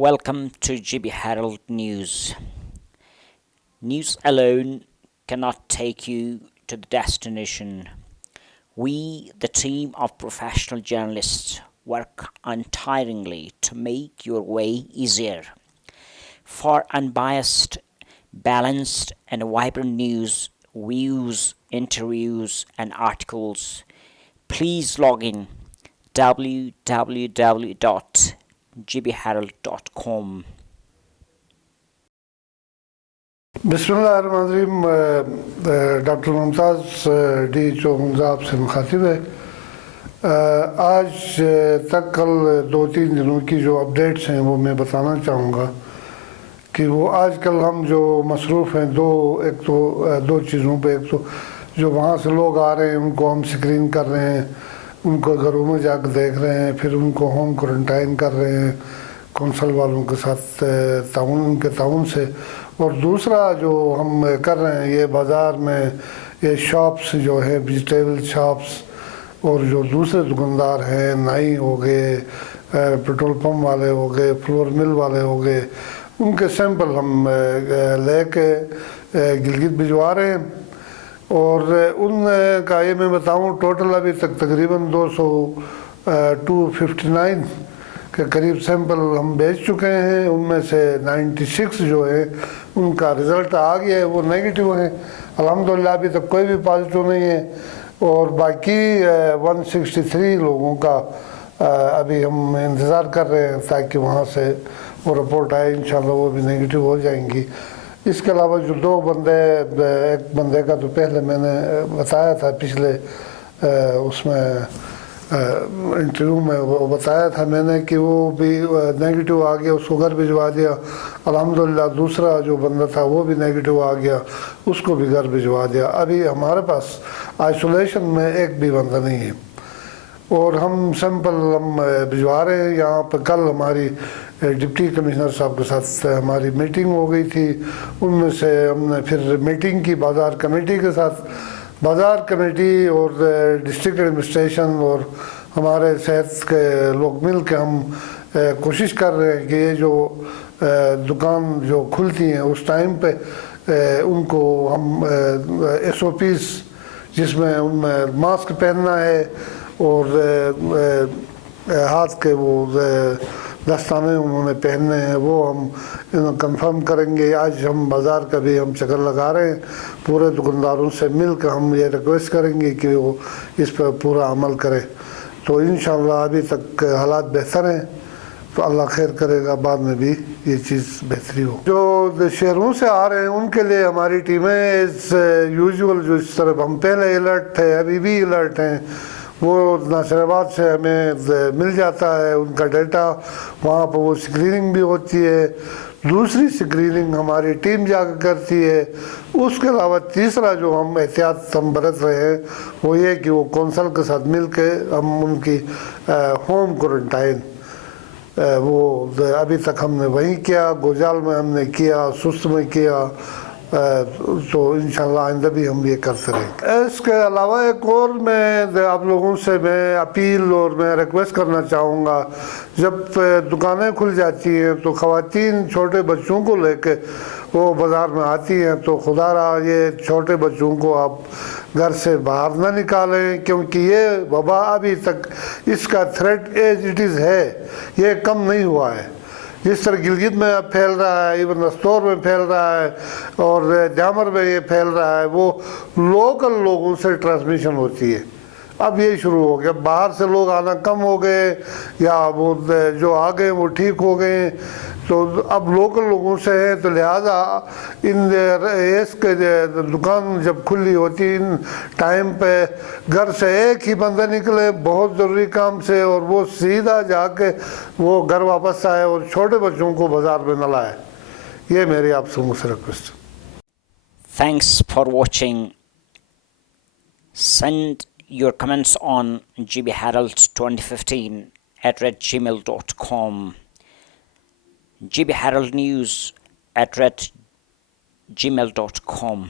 Welcome to GB Herald News. News alone cannot take you to the destination. We, the team of professional journalists, work untiringly to make your way easier. For unbiased, balanced, and vibrant news, views, interviews, and articles, please log in www.gbherald.com. बिस्मिल्लाहिर्रहमानिर्रहीम। Doctor Mumtaz D चौहन साहब से मुखातिब है। आज तक कल 2-3 दिनों की जो अपडेट्स हैं वो मैं बताना चाहूँगा कि वो आजकल हम जो मसरूफ़ हैं दो चीज़ों पे। एक तो जो वहाँ से लोग आ रहे हैं उनको हम स्क्रीन कर रहे हैं, उनको घरों में जाकर देख रहे हैं, फिर उनको होम क्वारंटाइन कर रहे हैं कौंसल वालों के साथ उनके ताउन से। और दूसरा जो हम कर रहे हैं ये बाज़ार में ये शॉप्स जो है वेजिटेबल शॉप्स और जो दूसरे दुकानदार हैं, नाई हो गए, पेट्रोल पंप वाले हो गए, फ्लोर मिल वाले हो गए, उनके सैंपल हम लेके गिलगित भिजवा रहे हैं। और उनका ये मैं बताऊं टोटल अभी तक तकरीबन 259 के करीब सैंपल हम भेज चुके हैं। उनमें से 96 जो है उनका रिज़ल्ट आ गया है, वो नेगेटिव है अल्हम्दुलिल्लाह। अभी तक कोई भी पॉजिटिव नहीं है। और बाकी 163 लोगों का अभी हम इंतज़ार कर रहे हैं ताकि वहाँ से वो रिपोर्ट आए, इंशाल्लाह वो भी नेगेटिव हो जाएंगी। इसके अलावा जो 2 बंदे, एक बंदे का तो पहले मैंने बताया था पिछले उसमें इंटरव्यू में वो बताया था मैंने कि वो भी नेगेटिव आ गया, उसको घर भिजवा दिया अल्हम्दुलिल्लाह। दूसरा जो बंदा था वो भी नेगेटिव आ गया, उसको भी घर भिजवा दिया। अभी हमारे पास आइसोलेशन में एक भी बंदा नहीं है और हम सैंपल हम भिजवा रहे हैं यहाँ पर। कल हमारी डिप्टी कमिश्नर साहब के साथ हमारी मीटिंग हो गई थी, उनमें से हमने फिर मीटिंग की बाज़ार कमेटी के साथ। बाज़ार कमेटी और डिस्ट्रिक्ट एडमिनिस्ट्रेशन और हमारे सेहत के लोग मिल के हम कोशिश कर रहे हैं कि ये जो दुकान जो खुलती हैं उस टाइम पे उनको हम SOPs जिसमें उनमें मास्क पहनना है और हाथ के वो दस्ताने उन्होंने पहनने हैं, वो हम कंफर्म करेंगे। आज हम बाज़ार का भी हम चक्कर लगा रहे हैं, पूरे दुकानदारों से मिलकर हम ये रिक्वेस्ट करेंगे कि वो इस पर पूरा अमल करें। तो इंशाल्लाह अभी तक हालात बेहतर हैं, तो अल्लाह खैर करेगा, बाद में भी ये चीज़ बेहतरी हो। जो शहरों से आ रहे हैं उनके लिए हमारी टीमें इस यूजुअल जो इस तरफ हम पहले अलर्ट थे अभी भी अलर्ट हैं, वो नासिराबाद से हमें मिल जाता है उनका डेटा। वहाँ पर वो स्क्रीनिंग भी होती है, दूसरी स्क्रीनिंग हमारी टीम जाकर करती है। उसके अलावा तीसरा जो हम एहतियात हम बरत रहे हैं वो ये कि वो कौंसल के साथ मिल के हम उनकी होम क्वारंटाइन वो अभी तक हमने वहीं किया, गोजाल में हमने किया, सुस्त में किया, तो इंशाल्लाह आइंदा भी हम ये करते रहेंगे। इसके अलावा एक और मैं आप लोगों से मैं अपील और मैं रिक्वेस्ट करना चाहूँगा, जब दुकानें खुल जाती हैं तो ख़वातीन छोटे बच्चों को लेके वो बाज़ार में आती हैं, तो खुदारा ये छोटे बच्चों को आप घर से बाहर ना निकालें, क्योंकि ये वबा अभी तक इसका थ्रेट एज इट इज़ है, ये कम नहीं हुआ है। जिस तरह गिलगित में अब फैल रहा है, इवन नस्तौर में फैल रहा है और जामर में ये फैल रहा है, वो लोकल लोगों से ट्रांसमिशन होती है। अब ये शुरू हो गया, बाहर से लोग आना कम हो गए या वो जो आ गए वो ठीक हो गए, तो अब लोकल लोगों से है, तो लिहाजा इन इसके दुकान जब खुली होती इन टाइम पे घर से एक ही बंदा निकले बहुत ज़रूरी काम से और वो सीधा जाके वो घर वापस आए और छोटे बच्चों को बाज़ार में न लाए। ये मेरी आपसे मुझसे request. Thanks for watching. Send your comments on GB Herald 2015 @gmail.com. GB Herald News @gmail.com.